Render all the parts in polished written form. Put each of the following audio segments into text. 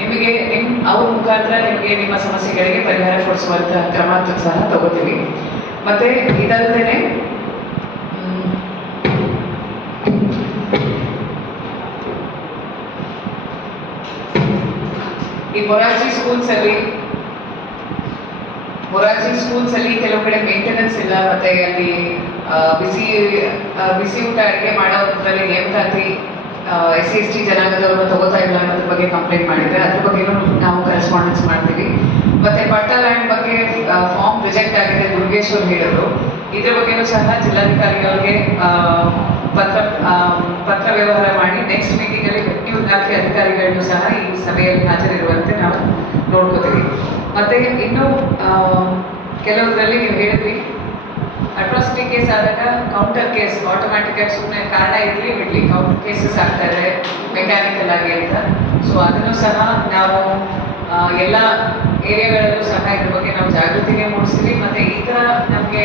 ನಿಮಗೆ ಅವ್ರ ಮುಖಾಂತರ ನಿಮಗೆ ನಿಮ್ಮ ಸಮಸ್ಯೆಗಳಿಗೆ ಪರಿಹಾರ ಕೊಡಿಸುವಂತಹ ಕ್ರಮ ಸಹ ತಗೋತೀವಿ. ಮತ್ತೆ ಇದಲ್ಲದೆ ಈ ಮೊರಾರ್ಜಿ ಸ್ಕೂಲ್ಸ್ ಅಲ್ಲಿ ಕೆಲವು ಕಡೆ ಮೇಂಟೆನೆನ್ಸ್ ಇಲ್ಲ, ಮತ್ತೆ ಅಲ್ಲಿ ಬಿಸಿ ಊಟ ಅಡುಗೆ ಮಾಡೋದ್ರಲ್ಲಿ ನೇಮಕಾತಿ SC/ST ಜನಾಂಗದವ್ರನ್ನ ತಗೋತಾ ಇಲ್ಲ ಅನ್ನೋದ್ರ ಬಗ್ಗೆ ಕಂಪ್ಲೇಂಟ್ ಮಾಡಿದ್ರೆ ಅದ್ರ ಬಗ್ಗೆನೂ ನಾವು ಕರೆಸ್ಪಾಂಡೆನ್ಸ್ ಮಾಡ್ತೀವಿ. ಮತ್ತೆ ಪಟ್ಟಾ ಲ್ಯಾಂಡ್ ಬಗ್ಗೆ ಫಾರ್ಮ್ ರಿಜೆಕ್ಟ್ ಆಗಿದೆ ದುರ್ಗೇಶ್ವರ್ ಹೇಳಿದ್ರು. ಇದ್ರ ಬಗ್ಗೆನೂ ಸಹ ಜಿಲ್ಲಾಧಿಕಾರಿಗಳಿಗೆ ಪತ್ರ ವ್ಯವಹಾರ ಮಾಡಿ ನೆಕ್ಸ್ಟ್ ಮೀಟಿಂಗಲ್ಲಿ ರೆವಿನ್ಯೂ ಇಲಾಖೆ ಅಧಿಕಾರಿಗಳನ್ನು ಸಹ ಈ ಸಭೆಯಲ್ಲಿ ಹಾಜರಿರುವಂತೆ ನಾವು ನೋಡ್ಕೋತೀವಿ. ಮತ್ತೆ ಇನ್ನು ಕೆಲವರಲ್ಲಿ ನೀವು ಹೇಳಿದ್ವಿ ಅಟ್ರಾಸಿಟಿ ಕೇಸ್ ಆದಾಗ ಕೌಂಟರ್ ಕೇಸ್ ಆಟೋಮ್ಯಾಟಿಕ್ ಆಗಿ ಸುಮ್ಮನೆ ಕಾರಣ ಇರಲಿ ಬಿಡಲಿ ಕೌಂಟರ್ ಕೇಸಸ್ ಆಗ್ತಾ ಇದೆ ಮೆಕ್ಯಾನಿಕಲ್ ಆಗಿ ಅಂತ. ಸೊ ಅದನ್ನು ಸಹ ನಾವು ಎಲ್ಲ ಏರಿಯಾಗಳಲ್ಲೂ ಸಹ ಇದ್ರ ಬಗ್ಗೆ ನಾವು ಜಾಗೃತಿಗೆ ಮೂಡಿಸ್ತೀವಿ. ಮತ್ತು ಈ ಥರ ನಮಗೆ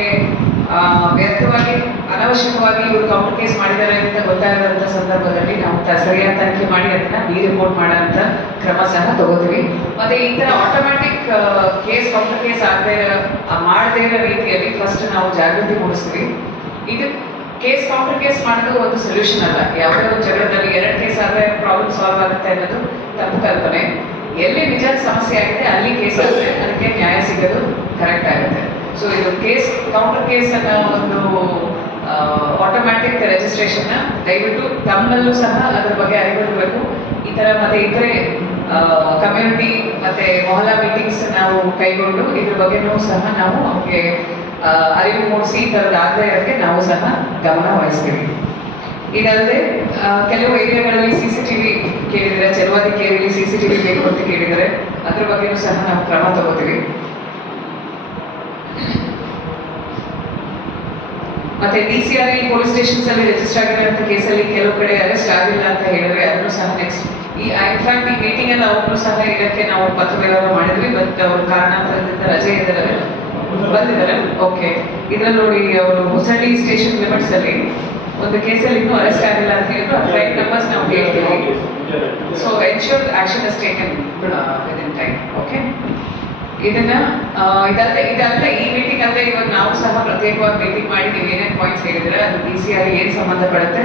ವ್ಯರ್ಥವಾಗಿ ಅನವಶ್ಯಕವಾಗಿ ಇವರು ಕೌಂಟರ್ ಕೇಸ್ ಮಾಡಿದ್ದಾರೆ ಅಂತ ಗೊತ್ತಾಗಿರೋಂಥ ಸಂದರ್ಭದಲ್ಲಿ ನಾವು ಸರಿಯಾದ ತನಿಖೆ ಮಾಡಿ ಅದನ್ನ ರಿಪೋರ್ಟ್ ಮಾಡೋಂಥ ಕ್ರಮ ಸಹ ತಗೋತೀವಿ. ಮತ್ತು ಈ ಥರ ಆಟೋಮ್ಯಾಟಿಕ್ ಕೌಂಟರ್ ಕೇಸ್ ಮಾಡದೇ ಇರೋ ರೀತಿಯಲ್ಲಿ ಫಸ್ಟ್ ನಾವು ಜಾಗೃತಿ ಮೂಡಿಸ್ತೀವಿ. ಇದು ಕೌಂಟರ್ ಕೇಸ್ ಮಾಡೋದು ಒಂದು ಸೊಲ್ಯೂಷನ್ ಅಲ್ಲ. ಯಾವುದೇ ಒಂದು ಜಗಳದಲ್ಲಿ 2 ಕೇಸ್ ಆದರೆ ಪ್ರಾಬ್ಲಮ್ ಸಾಲ್ವ್ ಆಗುತ್ತೆ ಅನ್ನೋದು ತಪ್ಪು ಕಲ್ಪನೆ. ಎಲ್ಲಿ ನಿಜ ಸಮಸ್ಯೆ ಆಗಿದೆ ಅಲ್ಲಿ ಕೇಸ್ ಆದರೆ ಅದಕ್ಕೆ ನ್ಯಾಯ ಸಿಗೋದು ಕರೆಕ್ಟ್ ಆಗುತ್ತೆ. ಸೊ ಇದು ಕೌಂಟರ್ ಕೇಸ್ ಅನ್ನೋ ಒಂದು ಆಟೋಮ್ಯಾಟಿಕ್ ರಿಜಿಸ್ಟ್ರೇಷನ್ನ ದಯವಿಟ್ಟು ತಮ್ಮಲ್ಲೂ ಸಹ ಅದ್ರ ಬಗ್ಗೆ ಅರಿವಿರಬೇಕು. ಈ ಥರ ಮತ್ತೆ ಇತರೆ ಕಮ್ಯುನಿಟಿ ಮತ್ತೆ ಮೊಹಲ್ಲಾ ಮೀಟಿಂಗ್ಸ್ ನಾವು ಕೈಗೊಂಡು ಇದ್ರ ಬಗ್ಗೆನೂ ಸಹ ನಾವು ಅವ್ರಿಗೆ ಅರಿವು ಮೂಡಿಸಿ ಈ ಥರದ್ದು ಆಗದೆ ಇರೋಕ್ಕೆ ನಾವು ಸಹ ಗಮನ ವಹಿಸ್ತೀವಿ. ಇದಲ್ಲದೆ ಕೆಲವು ಏರಿಯಾಗಳಲ್ಲಿ CCTV ಕೇಳಿದರೆ, ಚಲವಾದಿ ಕೇರಿಯಲ್ಲಿ CCTV ಬೇಕು ಅಂತ ಕೇಳಿದರೆ ಅದ್ರ ಬಗ್ಗೆನೂ ಸಹ ನಾವು ಕ್ರಮ ತಗೋತೀವಿ. ಮತ್ತೆ DCRI ಪೊಲೀಸ್ ಸ್ಟೇಷನ್ಸ್ ಅಲ್ಲಿ ರಿಜಿಸ್ಟರ್ ಆಗಿರೋಂಥ ಕೇಸಲ್ಲಿ ಕೆಲವು ಕಡೆ ಅರೆಸ್ಟ್ ಆಗಿಲ್ಲ ಅಂತ ಹೇಳಿದ್ರೆ ಅದನ್ನು ಸಹ ನೆಕ್ಸ್ಟ್ ಇನ್ಫ್ಯಾಕ್ಟ್ ಈ ಮೀಟಿಂಗ್ ಅಲ್ಲಿ ಅವ್ರನ್ನೂ ಸಹ ಇದಕ್ಕೆ ನಾವು ಪತ್ರ ವ್ಯವಹಾರ ಮಾಡಿದ್ವಿ. ಬಟ್ ಅವರು ಕಾರಣಾಂತರದಿಂದ ರಜೆ ಇದ್ದಾರೆ, ಬಂದಿದ್ದಾರೆ. ಓಕೆ, ಇದ್ರಲ್ಲಿ ನೋಡಿ ಅವರು ಹೊಸಳ್ಳಿ ಸ್ಟೇಷನ್ ಲಿಮಿಟ್ಸ್ ಅಲ್ಲಿ ಒಂದು ಕೇಸಲ್ಲಿ ಇನ್ನೂ ಅರೆಸ್ಟ್ ಆಗಿಲ್ಲ ಅಂತ ಹೇಳಿದ್ರು. ಅದು ರೈಟ್ ನಂಬರ್ಸ್ ನಾವು ಹೇಳ್ತೀವಿ. So ensure action is taken within time. Okay, ಇದನ್ನ ಇದಲ್ಲದೆ ಈ ಮೀಟಿಂಗ್ ಅಲ್ಲದೆ ಇವಾಗ ನಾವು ಸಹ ಪ್ರತ್ಯೇಕವಾಗಿ ಮೀಟಿಂಗ್ ಮಾಡಿ ನೀವು ಏನೇನು ಪಾಯಿಂಟ್ಸ್ ಹೇಳಿದ್ರೆ ಅದು DCRI ಏನು ಸಂಬಂಧಪಡುತ್ತೆ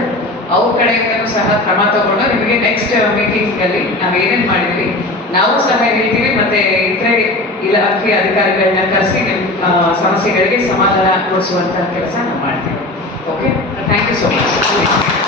ಅವ್ರ ಕಡೆಯಿಂದಲೂ ಸಹ ಕ್ರಮ ತಗೊಂಡು ನಿಮಗೆ ನೆಕ್ಸ್ಟ್ ಮೀಟಿಂಗ್ ಅಲ್ಲಿ ನಾವು ಏನೇನು ಮಾಡಿದ್ವಿ ನಾವು ಸಹ ಹೇಳ್ತೀವಿ. ಮತ್ತೆ ಇತರೆ ಇಲಾಖೆ ಅಧಿಕಾರಿಗಳನ್ನ ಕರೆಸಿ ನಿಮ್ಮ ಸಮಸ್ಯೆಗಳಿಗೆ ಸಮಾಧಾನ ಕೊಡಿಸುವಂತಹ ಕೆಲಸ ನಾವು ಮಾಡ್ತೀವಿ. Okay, thank you so much.